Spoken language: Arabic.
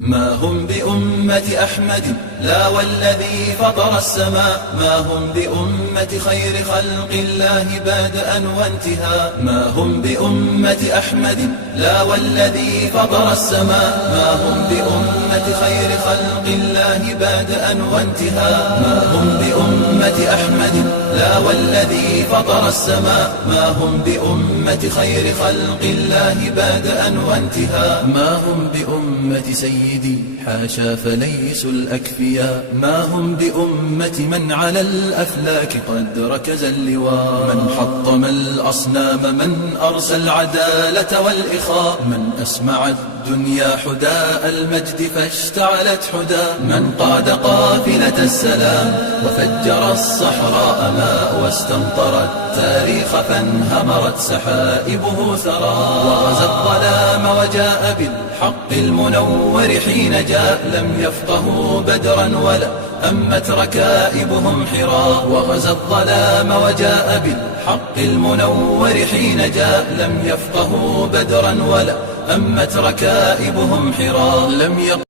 ما هم بأمة أحمد لا والذي فطر السماء، ما هم بأمة خير خلق الله بادأ وانتهاء. ما هم بأمة أحمد لا والذي فطر السماء، ما هم بأمة خير خلق الله بادأ وانتهاء. ما هم بأمة أحمد لا والذي فطر السماء، ما هم بأمة خير خلق الله بادأ وانتهاء. ما هم بأمة سيدي حاشا فليسوا الأكفياء، ما هم بأمة من على الأفلاك قد ركز اللواء. من حطم الأصنام، من أرسى العدالة والإخاء، من أسمع الدنيا حداء المجد فاشتعلت حدا. من قاد قافلة السلام وفجر الصحراء ماء، واستمطر التاريخ فانهمرت سحائبه ثرى. وغزا الظلام وجاء بالحق المنور حين جاء، لم يفقهوا بدرا ولا أمت ركائبهم حرا. وغزا الظلام وجاء بالحق المنور حين جاء، لم يفقهوا بدرا ولا أمت ركائبهم حرا. لم